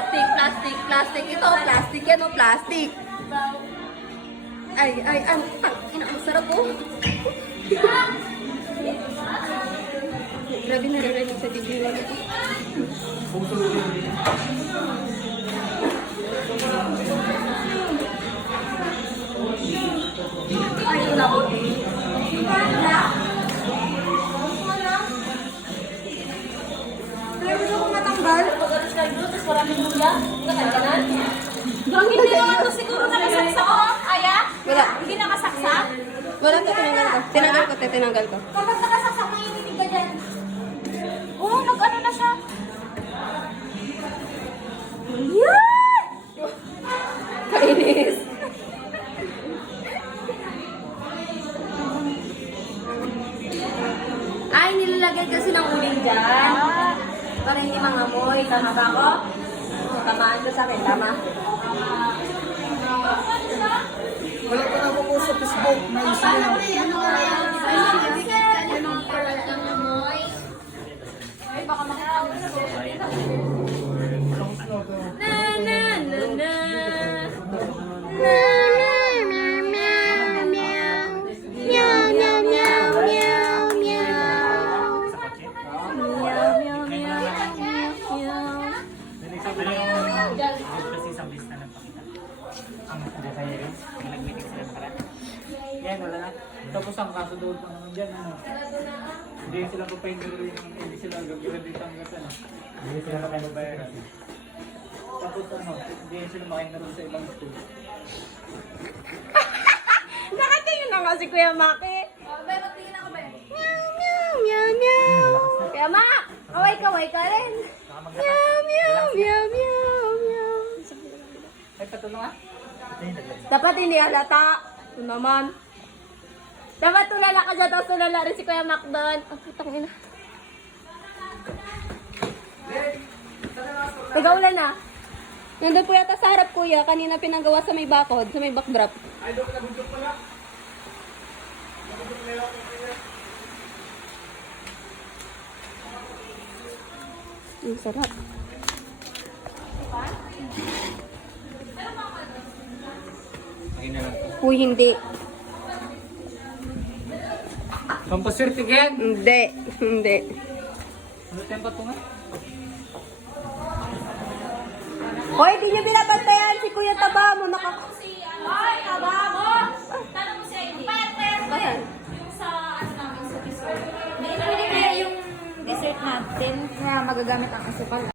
Plastic, plastic, plastic. Ito, plastic yan, oh, plastic. Ay, ang sarap po. Grabe na rin sa video. Ay, wala po. Pero gusto kong matanggal. Pag-alas ka doon, tapos maraming luya. Nakaganan. Hindi naman ito siguro nakasaksak ko. Aya? Wala. Hindi nakasaksak? Wala to, tinanggal ko. Tinanggal ko. Kapag nakasaksak, maininig ka dyan. Oo, nag-ano na siya. Yan! Kainis. Ay, nilalagay kasi ng uling dyan. Para hindi mangamoy. Tama ba ako? Tamaan ko sa akin. Tama? Wala pa na po sa Facebook. May isa lang. Ay, baka makakawin na po. Na, na, na, na. Na, na, na, meow. Meow, meow, meow, meow, meow. Meow, meow, meow, meow. Kasi isang bis na nagpakita. Ang hindi kaya rin. Nag-meeting sila sa kalat. Yan, wala na. Tapos ang kaso doon pa naman dyan, ano. Hindi sila papainter rin. Hindi sila gagawin dito ang gata, no. Hindi sila makababayaran. Tapos ano, hindi sila makainaro sa ibang school. Nakatingin na nga si Kuya Maki. Pero tingin ako ba? Meow, meow, meow, meow. Kuya Mak, kaway-kaway ka rin. Meow, meow, meow, meow, meow. Ay, patulong ah. Dapat hindi halata. Ito naman. Dapat tulala ka dyan, tapos tulala rin si Kuya Mac doon. Ang putang ina. Tagaulan na. Nandun po yata sa harap, Kuya. Kanina pinanggawa sa may bakod, sa may backdrop. Ay, doon ka nabudok pala. Ang sarap. Ayun na lang. Uy, hindi. Pampaswerte ka yan. Hindi. Hindi. Ano tempo ito nga? Hoy, di niyo binabantayan si Kuya Tabamo. Ay, aba mo! Tanong mo siya, hindi. Ayan. Yung sa, ano namin, sa dessert. Hindi na yung dessert natin na magagamit ang asukal.